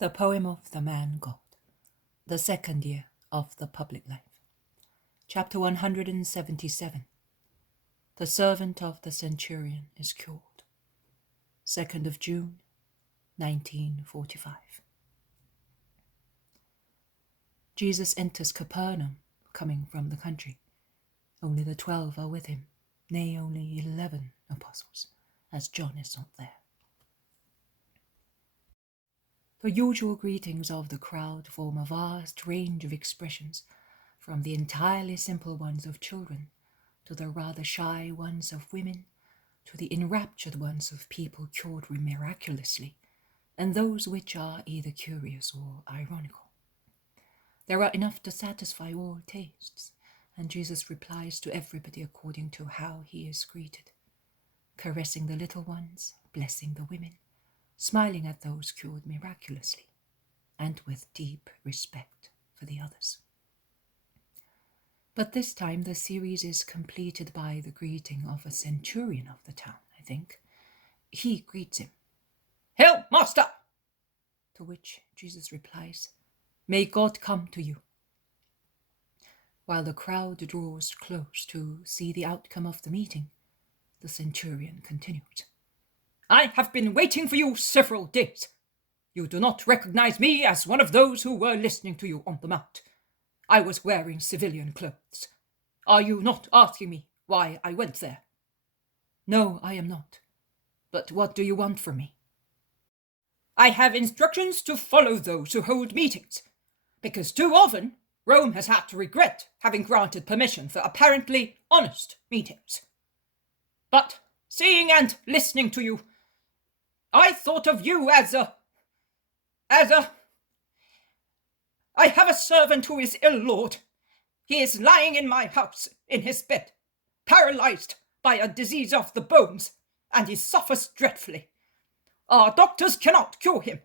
The Poem of the Man God, the second year of the public life. Chapter 177. The servant of the Centurion is cured. 2nd of June, 1945. Jesus enters Capernaum, coming from the country. Only the 12 are with him, nay, only 11 apostles, as John is not there. The usual greetings of the crowd form a vast range of expressions, from the entirely simple ones of children, to the rather shy ones of women, to the enraptured ones of people cured miraculously, and those which are either curious or ironical. There are enough to satisfy all tastes, and Jesus replies to everybody according to how he is greeted, caressing the little ones, blessing the women, smiling at those cured miraculously, and with deep respect for the others. But this time the series is completed by the greeting of a centurion of the town, I think. He greets him, "Hail, Master!" To which Jesus replies, "May God come to you." While the crowd draws close to see the outcome of the meeting, the centurion continues, "I have been waiting for you several days. You do not recognize me as one of those who were listening to you on the mount. I was wearing civilian clothes. Are you not asking me why I went there?" "No, I am not. But what do you want from me?" "I have instructions to follow those who hold meetings, because too often Rome has had to regret having granted permission for apparently honest meetings. But seeing and listening to you, I thought of you as a... I have a servant who is ill, Lord. He is lying in my house, in his bed, paralyzed by a disease of the bones, and he suffers dreadfully. Our doctors cannot cure him.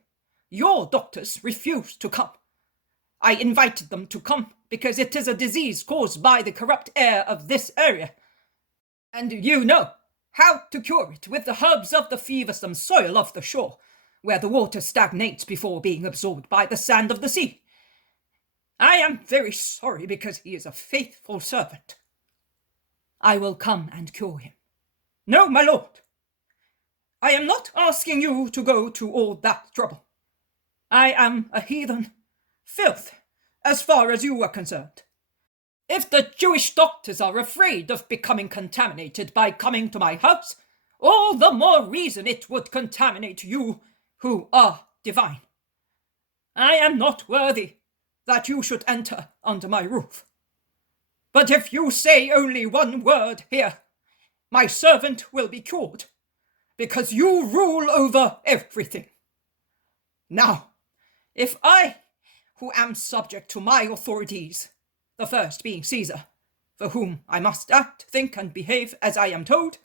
Your doctors refuse to come. I invited them to come because it is a disease caused by the corrupt air of this area, and you know how to cure it with the herbs of the feversome soil of the shore, where the water stagnates before being absorbed by the sand of the sea. I am very sorry because he is a faithful servant. I will come and cure him." "No, my lord. I am not asking you to go to all that trouble. I am a heathen filth as far as you are concerned. If the Jewish doctors are afraid of becoming contaminated by coming to my house, all the more reason it would contaminate you who are divine. I am not worthy that you should enter under my roof. But if you say only one word here, my servant will be cured, because you rule over everything. Now, if I, who am subject to my authorities, the first being Caesar, for whom I must act, think, and behave as I am told,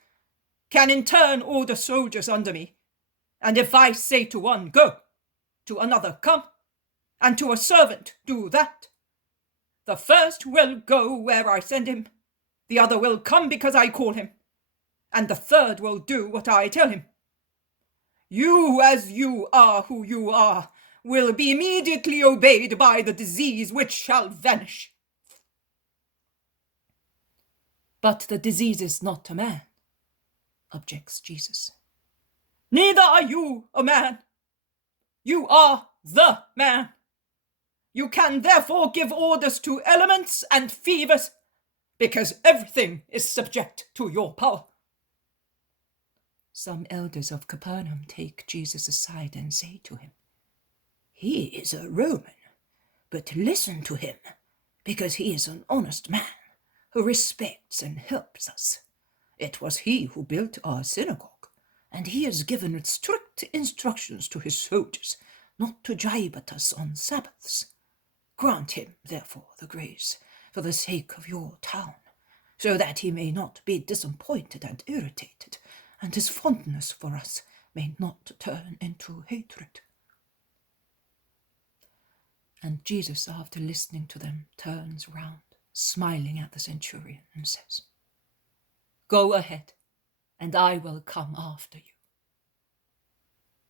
can in turn order soldiers under me, and if I say to one, 'Go,' to another, 'Come,' and to a servant, 'Do that,' the first will go where I send him, the other will come because I call him, and the third will do what I tell him. You, as you are who you are, will be immediately obeyed by the disease which shall vanish." "But the disease is not a man," objects Jesus. "Neither are you a man. You are the man. You can therefore give orders to elements and fevers, because everything is subject to your power." Some elders of Capernaum take Jesus aside and say to him, "He is a Roman, but listen to him, because he is an honest man who respects and helps us. It was he who built our synagogue, and he has given strict instructions to his soldiers not to jibe at us on Sabbaths. Grant him, therefore, the grace for the sake of your town, so that he may not be disappointed and irritated, and his fondness for us may not turn into hatred." And Jesus, after listening to them, turns round, smiling at the centurion, and says, "Go ahead, and I will come after you."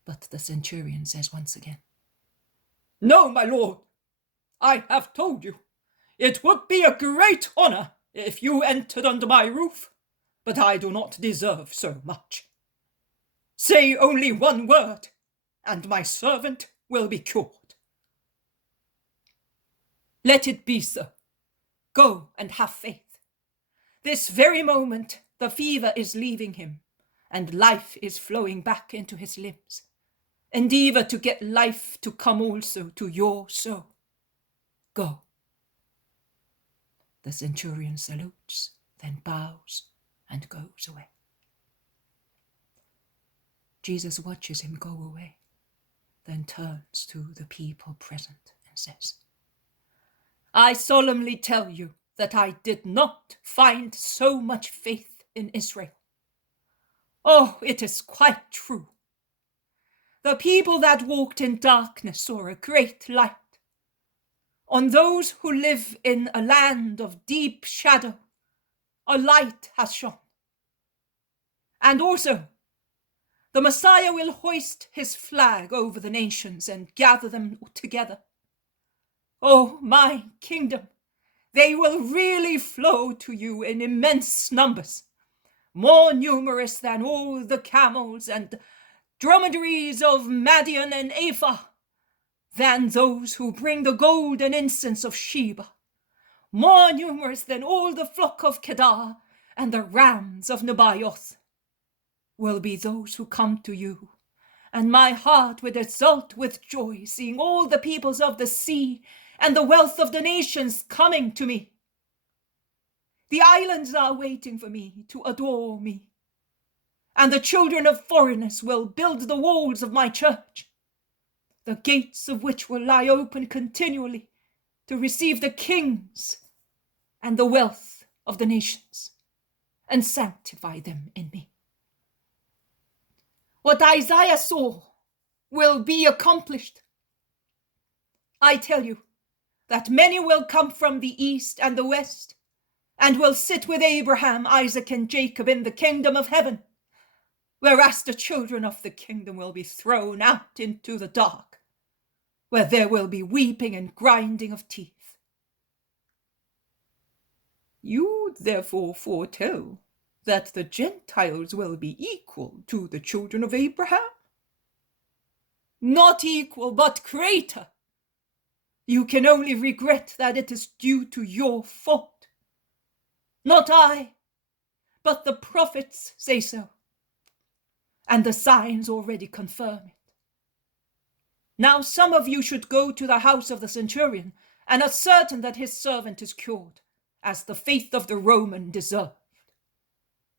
But the centurion says once again, No, my lord, I have told you, it would be a great honor if you entered under my roof, but I do not deserve so much. Say only one word, and my servant will be cured. Let it be so. Go and have faith. This very moment the fever is leaving him, and life is flowing back into his limbs. Endeavor to get life to come also to your soul. Go. The centurion salutes, then bows and goes away. Jesus watches him go away, then turns to the people present and says, I solemnly tell you that I did not find so much faith in Israel. Oh, it is quite true. The people that walked in darkness saw a great light. On those who live in a land of deep shadow, a light has shone. And also, the Messiah will hoist his flag over the nations and gather them together. Oh, my kingdom, they will really flow to you in immense numbers, more numerous than all the camels and dromedaries of Madian and Ephah, than those who bring the gold and incense of Sheba, more numerous than all the flock of Kedar and the rams of Nebaioth, will be those who come to you, and my heart will exult with joy, seeing all the peoples of the sea and the wealth of the nations coming to me. The islands are waiting for me to adore me, and the children of foreigners will build the walls of my church, the gates of which will lie open continually to receive the kings and the wealth of the nations, and sanctify them in me. What Isaiah saw will be accomplished. I tell you that many will come from the east and the west, and will sit with Abraham, Isaac, and Jacob in the kingdom of heaven, whereas the children of the kingdom will be thrown out into the dark, where there will be weeping and grinding of teeth. You therefore foretell that the Gentiles will be equal to the children of Abraham? Not equal, but greater. You can only regret that it is due to your fault. Not I, but the prophets say so, and the signs already confirm it. Now some of you should go to the house of the centurion and ascertain that his servant is cured, as the faith of the Roman deserved.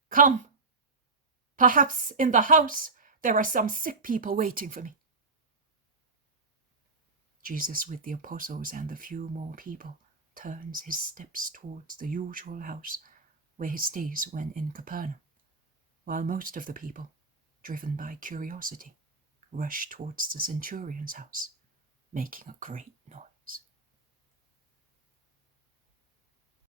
Come, perhaps in the house there are some sick people waiting for me. Jesus, with the apostles and a few more people, turns his steps towards the usual house where he stays when in Capernaum, while most of the people, driven by curiosity, rush towards the centurion's house, making a great noise.